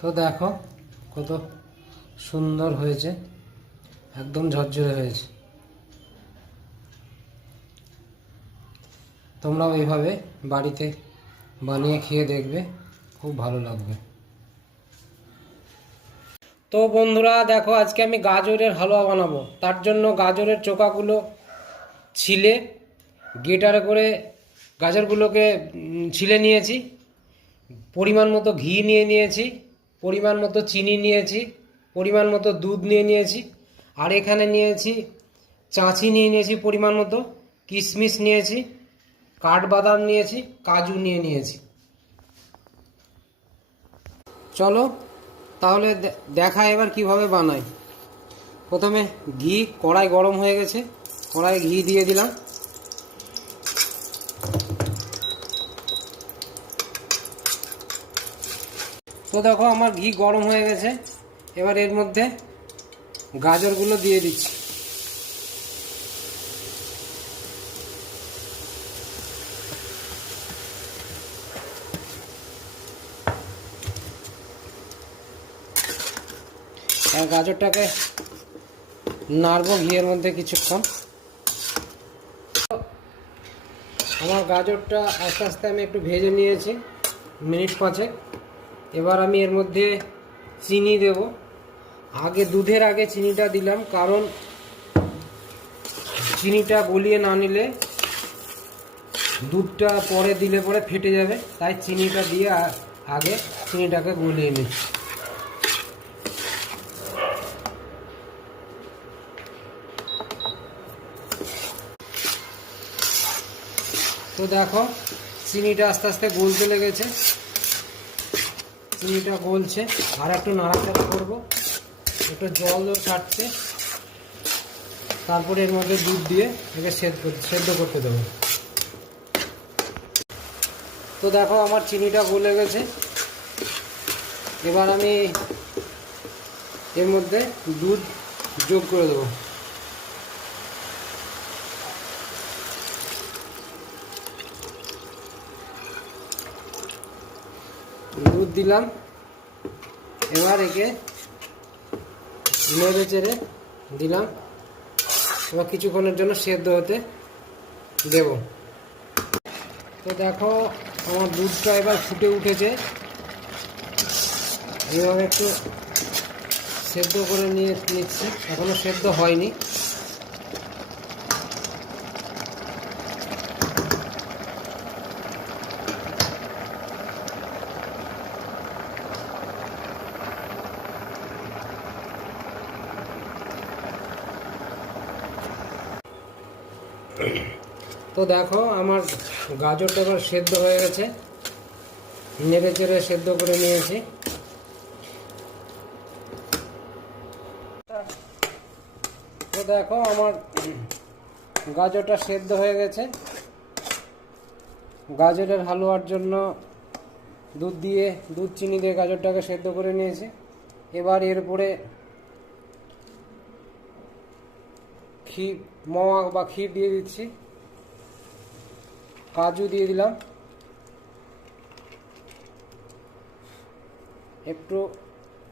তো দেখো কত সুন্দর হয়েছে, একদম ঝরঝরে হয়েছে। তোমরাও এইভাবে বাড়িতে বানিয়ে খেয়ে দেখবে, খুব ভালো লাগবে। তো বন্ধুরা দেখো, আজকে আমি গাজরের হালুয়া বানাবো। তার জন্য গাজরের চোকাগুলো ছিলে গ্রেটারে করে গাজরগুলোকে ছিলে নিয়েছি। পরিমাণ মতো ঘি নিয়ে নিয়েছি, পরিমাণ মতো চিনি নিয়েছি, পরিমাণ মতো দুধ নিয়ে নিয়েছি, আর এখানে নিয়েছি চাঁচি নিয়ে নিয়েছি পরিমাণ মতো, কিশমিশ নিয়েছি, কাঠবাদাম নিয়েছি, কাজু নিয়ে নিয়েছি। চলো তাহলে দেখা এবার কিভাবে বানাই। প্রথমে ঘি, কড়াই গরম হয়ে গেছে, কড়াই ঘি দিয়ে দিলাম। তো দেখো আমার ঘি গরম হয়ে গেছে, এবার এর মধ্যে গাজরগুলো দিয়ে দিচ্ছি। আর গাজরটাকে নাড়বো ঘিয়ের মধ্যে কিছুক্ষণ। আমার গাজরটা আস্তে আস্তে আমি একটু ভেজে নিয়েছি মিনিট 5। এবার আমি এর মধ্যে চিনি দেব। আগে দুধের আগে চিনিটা দিলাম, কারণ চিনিটা গলিয়ে না নিলে দুধটা পরে দিলে পরে ফেটে যাবে, তাই চিনিটা দিয়ে আগে চিনিটাকে গলিয়ে নিচ্ছি। তো দেখো চিনিটা আস্তে আস্তে গলতে লেগেছে, চিনিটা গলছে। আর একটু নাড়াচাড়া করবো, একটু জলও ছাড়ছে। তারপরে এর মধ্যে দুধ দিয়ে একে সেদ্ধ করতে দেবো। তো দেখো আমার চিনিটা গলে গেছে। এবার আমি এর মধ্যে দুধ যোগ করে দেবো। দুধ দিলাম, এবার একে নেড়ে চেড়ে দিলাম। এবার কিছুক্ষণের জন্য সেদ্ধ হতে দেব। তো দেখো আমার দুধটা এবার ফুটে উঠেছে, এইভাবে একটু সেদ্ধ করে নিচ্ছি, এখনো সেদ্ধ হয়নি। তো দেখো আমার গাজরটা এবার সেদ্ধ হয়ে গেছে, নেড়ে চেড়ে সেদ্ধ করে নিয়েছি। তো দেখো আমার গাজরটা সেদ্ধ হয়ে গেছে। গাজরের হালুয়ার জন্য দুধ চিনি দিয়ে গাজরটাকে সেদ্ধ করে নিয়েছি। এবার এর উপরে মোয়া বা ক্ষীর দিয়ে দিচ্ছি, কাজু দিয়ে দিলাম, একটু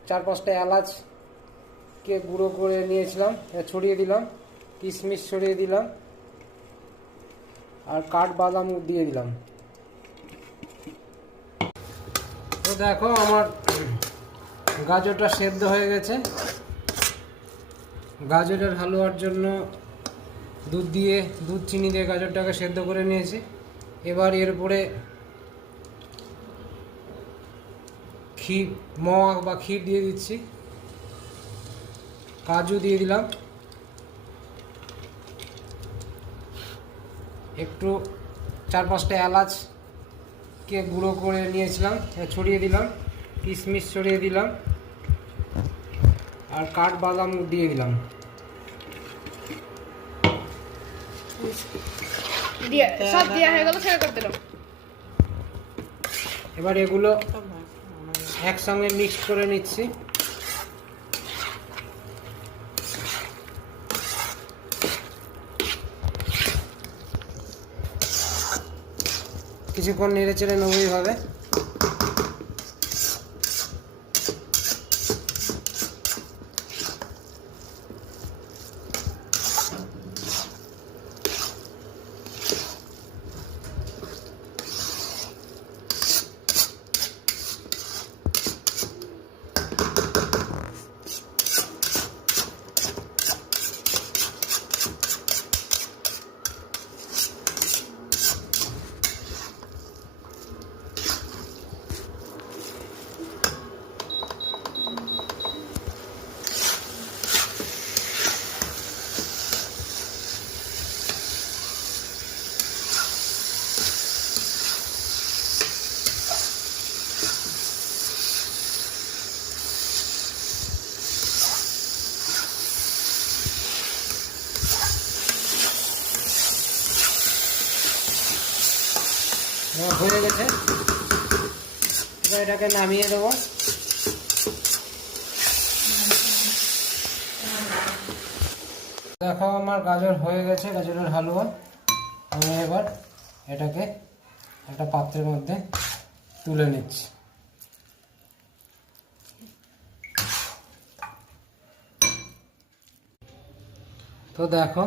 4-5টা এলাচকে গুঁড়ো করে নিয়েছিলাম ছড়িয়ে দিলাম, কিশমিশ ছড়িয়ে দিলাম, আর কাঠবাদাম দিয়ে দিলাম। তো দেখো আমার গাজরটা সেদ্ধ হয়ে গেছে। গাজরের হালুয়ার জন্য দুধ চিনি দিয়ে গাজরটাকে সেদ্ধ করে নিয়েছি। এবার এর উপরে মোয়া বা ক্ষীর দিয়ে দিচ্ছি, কাজু দিয়ে দিলাম, একটু 4-5টা এলাচকে গুঁড়ো করে নিয়েছিলাম ছড়িয়ে দিলাম, কিশমিশ ছড়িয়ে দিলাম, আর কাঠবাদাম দিয়ে দিলাম। এবার এগুলো একসঙ্গে মিক্স করে নিচ্ছি। কিছুক্ষণ নেড়ে চেড়ে নেবো এইভাবে। হয়ে গেছে, এবার এটাকে নামিয়ে দেবো। দেখো আমার গাজর হয়ে গেছে, গাজরের হালুয়া। আমি এবার এটাকে একটা পাত্রের মধ্যে তুলে নিচ্ছি। তো দেখো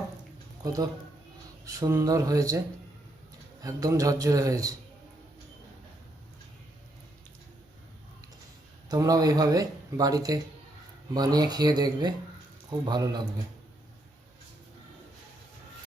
কত সুন্দর হয়েছে, একদম ঝরঝরে হয়েছে। তোমরাও এইভাবে বাড়িতে বানিয়ে খেয়ে দেখবে, খুব ভালো লাগবে।